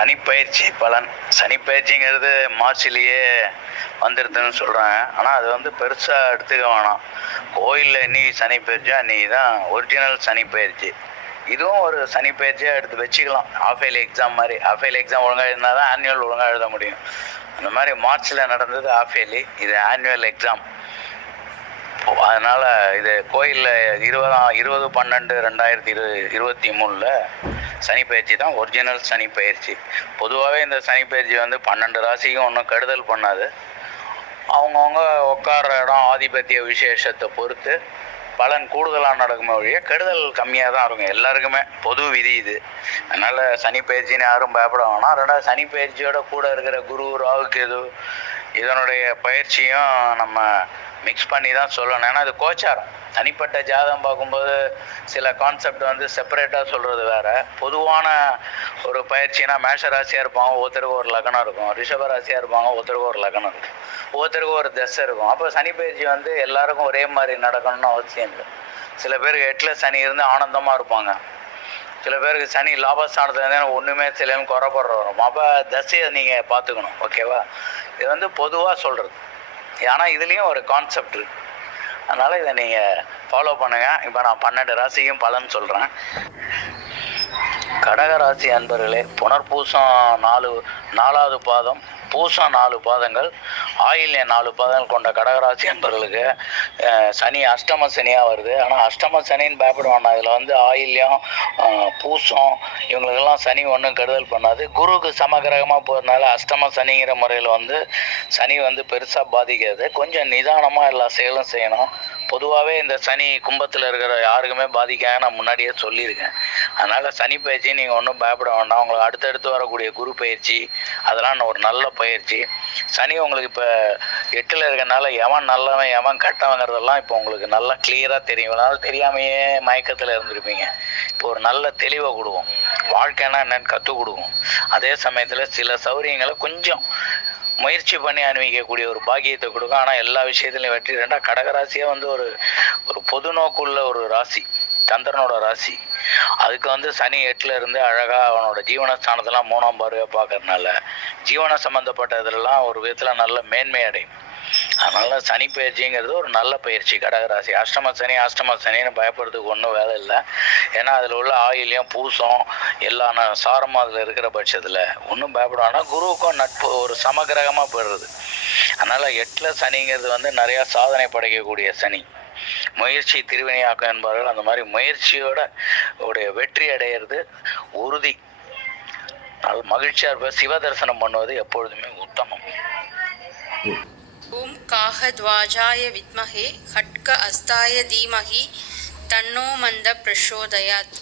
சனிப்பயிற்சி பலன். சனிப்பயிற்சிங்கிறது மார்ச்லேயே வந்துடுதுன்னு சொல்கிறாங்க. ஆனால் அது வந்து பெருசாக எடுத்துக்க வேணாம். கோயிலில் இன்னைக்கு சனிப்பயிற்சியா அன்றைக்கி தான் ஒரிஜினல் சனிப்பயிற்சி. இதுவும் ஒரு சனிப்பயிற்சியாக எடுத்து வச்சுக்கலாம். ஆஃப் இயர்லி எக்ஸாம் மாதிரி. ஆஃப் இயர்லி எக்ஸாம் ஒழுங்காக இருந்தால் தான் ஆனுவல் ஒழுங்காக எழுத முடியும். அந்த மாதிரி மார்ச்சில் நடந்தது ஆஃப் இயர்லி, இது ஆனுவல் எக்ஸாம். அதனால் இது கோயிலில் 20/12/2023 சனிப்பயிற்சி தான் ஒரிஜினல் சனிப்பயிற்சி. பொதுவாகவே இந்த சனிப்பயிற்சி வந்து 12 ராசிக்கும் ஒன்றும் கெடுதல் பண்ணாது. அவங்கவுங்க உட்கார்ற இடம் ஆதிபத்திய விசேஷத்தை பொறுத்து பலன் கூடுதலாக நடக்குமே ஒழிய கெடுதல் கம்மியாக தான் இருக்கும். எல்லாருக்குமே பொது விதி இது. அதனால் சனிப்பயிற்சின்னு யாரும் பயப்பட வேணாம். ரெண்டாவது சனிப்பயிற்சியோட கூட இருக்கிற குரு, ராகு, கேது இதனுடைய பயிற்சியும் நம்ம மிக்ஸ் பண்ணி தான் சொல்லணும். ஏன்னா அது கோச்சாரம். தனிப்பட்ட ஜாதகம் பார்க்கும்போது சில கான்செப்ட் வந்து செப்பரேட்டாக சொல்கிறது வேறு. பொதுவான ஒரு பயிற்சினா மேஷ ராசியாக இருப்பாங்க, ஒருத்தருக்கு ஒரு லக்னம் இருக்கும். ரிஷப ராசியாக இருப்பாங்க, ஒருத்தருக்கு ஒரு லக்னம் இருக்கும். ஒருத்தருக்கு ஒரு தசை இருக்கும். அப்போ சனி பயிற்சி வந்து எல்லாருக்கும் ஒரே மாதிரி நடக்கணும்னு அவசியம் இல்லை. சில பேருக்கு 8ல் சனி இருந்து ஆனந்தமாக இருப்பாங்க. சில பேருக்கு சனி லாபஸ்தானத்தில் இருந்தால் ஒன்றுமே சிலையும் குறைபடுற வரும். அப்போ தசையை நீங்கள் பார்த்துக்கணும். ஓகேவா? இது வந்து பொதுவாக சொல்கிறது. ஆனால் இதுலேயும் ஒரு கான்செப்ட் இருக்குது. அதனால் இதை நீங்கள் ஃபாலோ பண்ணுங்கள். இப்போ நான் 12 ராசிக்கும் பலன் சொல்கிறேன். கடகராசி அன்பர்களே, புனர்பூசம் 4வது பாதம், பூசம் 4 பாதங்கள், ஆயில்யம் 4 பாதங்கள் கொண்ட கடகராசி அன்பர்களுக்கு சனி அஷ்டம சனியாக வருது. ஆனால் அஷ்டம சனின்னு பயப்பட வேண்டாம். இதில் வந்து ஆயில்யம், பூசம் இவங்களுக்கெல்லாம் சனி ஒன்றும் கெடுதல் பண்ணாது. குருவுக்கு சமகிரகமாக போகிறதுனால அஷ்டம சனிங்கிற முறையில் வந்து சனி வந்து பெருசாக பாதிக்காது. கொஞ்சம் நிதானமாக எல்லா செயலும் செய்யணும். பொதுவாகவே இந்த சனி கும்பத்தில் இருக்கிற யாருக்குமே பாதிக்காக நான் முன்னாடியே சொல்லியிருக்கேன். அதனால் சனி பயிற்சி நீங்கள் ஒன்றும் பயப்பட வேண்டாம். உங்களுக்கு அடுத்தடுத்து வரக்கூடிய குரு பயிற்சி அதெல்லாம் ஒரு நல்ல பயிற்சி. சனி உங்களுக்கு இப்போ 8ல் இருக்கிறனால எவன் நல்லவன் எவன் கெட்டவங்கிறதெல்லாம் இப்போ உங்களுக்கு நல்லா கிளியராக தெரியும். அதனால் தெரியாமையே மயக்கத்தில் இருந்திருப்பீங்க. இப்போ ஒரு நல்ல தெளிவை கொடுக்கும். வாழ்க்கைன்னா என்னன்னு கற்றுக் கொடுக்கும். அதே சமயத்தில் சில சௌகரியங்களை கொஞ்சம் முயற்சி பண்ணி அனுபவிக்கக்கூடிய ஒரு பாக்கியத்தை கொடுக்கும். ஆனால் எல்லா விஷயத்துலையும் வெற்றி. ரெண்டாக கடகராசியாக வந்து ஒரு பொது நோக்குள்ள ஒரு ராசி, சந்திரனோட ராசி. அதுக்கு வந்து சனி 8ல் இருந்து அழகாக அவனோட ஜீவனஸ்தானத்தெல்லாம் 3ஆம் பார்வையாக பார்க்கறதுனால ஜீவன சம்மந்தப்பட்ட இதிலெல்லாம் ஒரு விதத்தில் நல்ல மேன்மை அடையும். அதனால் சனி பயிற்சிங்கிறது ஒரு நல்ல பயிற்சி. கடகராசி அஷ்டம சனின்னு பயப்படுறதுக்கு ஒன்றும் வேலை இல்லை. ஏன்னா அதில் உள்ள ஆயில்யம், பூசம் எல்லா சாரமும் அதில் இருக்கிற பட்சத்தில் ஒன்றும் பயப்படாமல் குருவுக்கும் நட்பு ஒரு சமகிரகமாக போயிடுறது. அதனால் 8ல் சனிங்கிறது வந்து நிறையா சாதனை படைக்கக்கூடிய சனி. முயற்சி திருவினையாக்கம் என்பார்கள். அந்த மாதிரி முயற்சியோட உடைய வெற்றி அடையிறது உறுதி. மகிழ்ச்சியாக இருப்ப சிவ தரிசனம் பண்ணுவது எப்பொழுதுமே உத்தமம். ஓம் காகத்வாஜாய வித்மஹே கட்க அஸ்தாய தீமஹி தன்னோ மந்த பிரசோதயாத்.